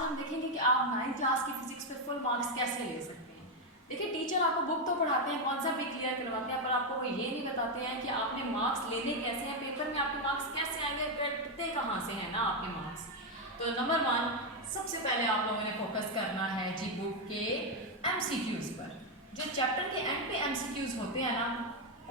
हम देखेंगे कि आप 9th क्लास की फिजिक्स पे फुल मार्क्स कैसे ले सकते हैं। देखिए, टीचर आपको बुक तो पढ़ाते हैं, कॉन्सेप्ट भी क्लियर करवाते हैं, पर आपको वो ये नहीं बताते हैं कि आपने मार्क्स लेने कैसे हैं, पेपर में आपके मार्क्स कैसे आएंगे, कटते कहाँ से हैं ना आपके मार्क्स। तो नंबर 1, सबसे पहले आप लोगों ने फोकस करना है जी बुक के MCQs पर। जो चैप्टर के एंड पे MCQs होते हैं ना,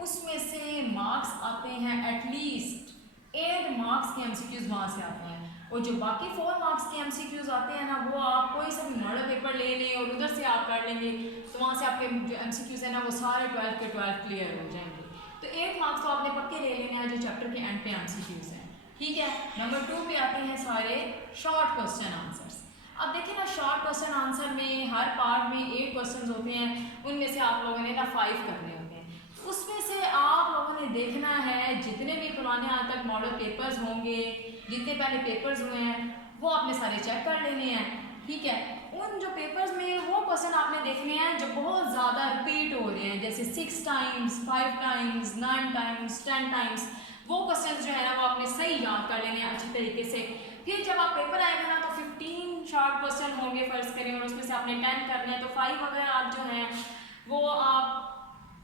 उसमें से मार्क्स आते हैं एटलीस्ट 8 मार्क्स के MCQs वहाँ से आते हैं। और जो बाकी 4 मार्क्स के MCQs आते हैं ना, वो आप कोई सा भी मॉडल पेपर ले लें और उधर से आप कर लेंगे, तो वहाँ से आपके जो MCQs हैं ना, वो सारे 12 के 12 क्लियर हो जाएंगे। तो 8 मार्क्स तो आपने पक्के ले लेने हैं जो चैप्टर के एंड पे MCQs हैं, ठीक है। नंबर 2 पे आते हैं सारे शॉर्ट क्वेश्चन आंसर्स। अब देखिए ना, शॉर्ट क्वेश्चन आंसर में हर पार्ट में 8 क्वेश्चन होते हैं, उनमें से आप लोगों ने ना 5 करने होते हैं। तो उसमें से आप लोगों ने देखना है जितने भी पुराने आज तक मॉडल पेपर्स होंगे, जितने पहले पेपर्स हुए हैं, वो आपने सारे चेक कर लेने हैं, ठीक है। उन जो पेपर्स में वो क्वेश्चन आपने देखने हैं जो बहुत ज़्यादा रिपीट हो रहे हैं, जैसे 6 टाइम्स, 5 टाइम्स, 9 टाइम्स, 10 टाइम्स, वो क्वेश्चन जो है ना वो आपने सही याद कर लेने हैं अच्छी तरीके से। फिर जब आप पेपर आएगा ना तो 15 शॉर्ट क्वेश्चन होंगे फर्स्ट करें, और उसमें से आपने 10 करने हैं, तो 5 अगर आप जो हैं वो आप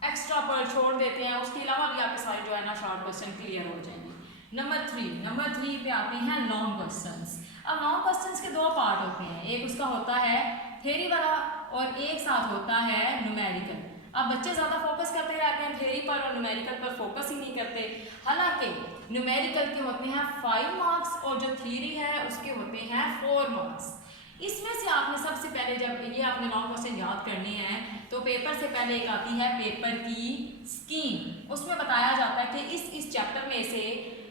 एक्स्ट्रा पर छोड़ देते हैं, उसके अलावा भी आपके सारे जो है ना शॉर्ट क्वेश्चन क्लियर हो जाएंगे। नंबर 3 पे आते हैं लॉन्ग क्वेश्चंस। अब लॉन्ग क्वेश्चंस के 2 पार्ट होते हैं, एक उसका होता है थ्योरी वाला और एक साथ होता है न्यूमेरिकल। अब बच्चे ज़्यादा फोकस करते रहते हैं थ्योरी पर और न्यूमेरिकल पर फोकस ही नहीं करते। हालांकि न्यूमेरिकल के होते हैं 5 मार्क्स और जो थ्योरी है उसके होते हैं 4 मार्क्स। इसमें से आपने सबसे पहले जब ये आपने लॉन्ग क्वेश्चन याद करने हैं तो पेपर से पहले एक आती है पेपर की स्कीम। उसमें बताया जाता है कि इस चैप्टर में से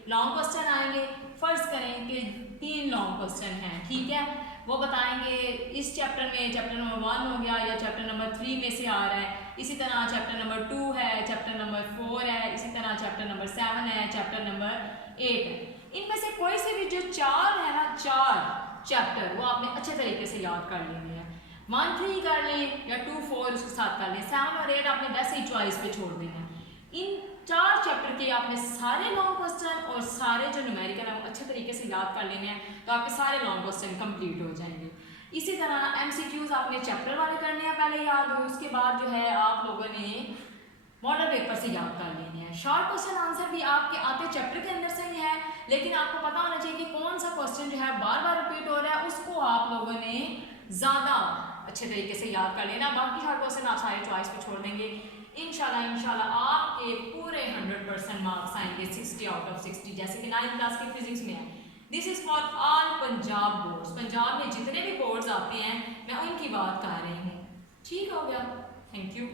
लॉन्ग क्वेश्चन आएंगे। फर्ज करें कि 3 लॉन्ग क्वेश्चन हैं, ठीक है, वो बताएंगे इस चैप्टर में चैप्टर नंबर 1 हो गया या चैप्टर नंबर 3 में से आ रहा है, इसी तरह चैप्टर नंबर 2 है, चैप्टर नंबर 4 है, इसी तरह चैप्टर नंबर 7 है, चैप्टर नंबर 8 है। इनमें से कोई से भी जो 4 है ना, 4 चैप्टर, वो आपने अच्छे तरीके से याद कर लेने हैं। 1 3 कर लें या 2 4 उसके साथ कर लें, 7 और 8 आपने वैसे ही चॉइस पे छोड़ देना है। इन 4 चैप्टर के आपने सारे लॉन्ग क्वेश्चन और सारे जो न्यूमेरिकल है वो अच्छे तरीके से याद कर लेने हैं, तो आपके सारे लॉन्ग क्वेश्चन कंप्लीट हो जाएंगे। इसी तरह MCQs आपने चैप्टर वाले करने हैं पहले याद हो, उसके बाद जो है आप लोगों ने मॉडल पेपर से याद कर लेने हैं। शॉर्ट क्वेश्चन आंसर भी आपके आते चैप्टर के अंदर से ही है, लेकिन आपको पता होना चाहिए कि कौन सा क्वेश्चन जो है बार बार रिपीट हो रहा है, उसको आप लोगों ने ज़्यादा अच्छे तरीके से याद कर लेना। बाकी शॉर्ट क्वेश्चन आप सारे चॉइस पे छोड़ देंगे। इंशाल्लाह आपके पूरे 100% मार्क्स आएंगे, 60 आउट ऑफ 60, जैसे कि 9th क्लास की फिजिक्स में है। This is for all Punjab boards. Punjab में जितने भी बोर्ड्स आते हैं मैं उनकी बात कर रही हूँ, ठीक हो गया। Thank you.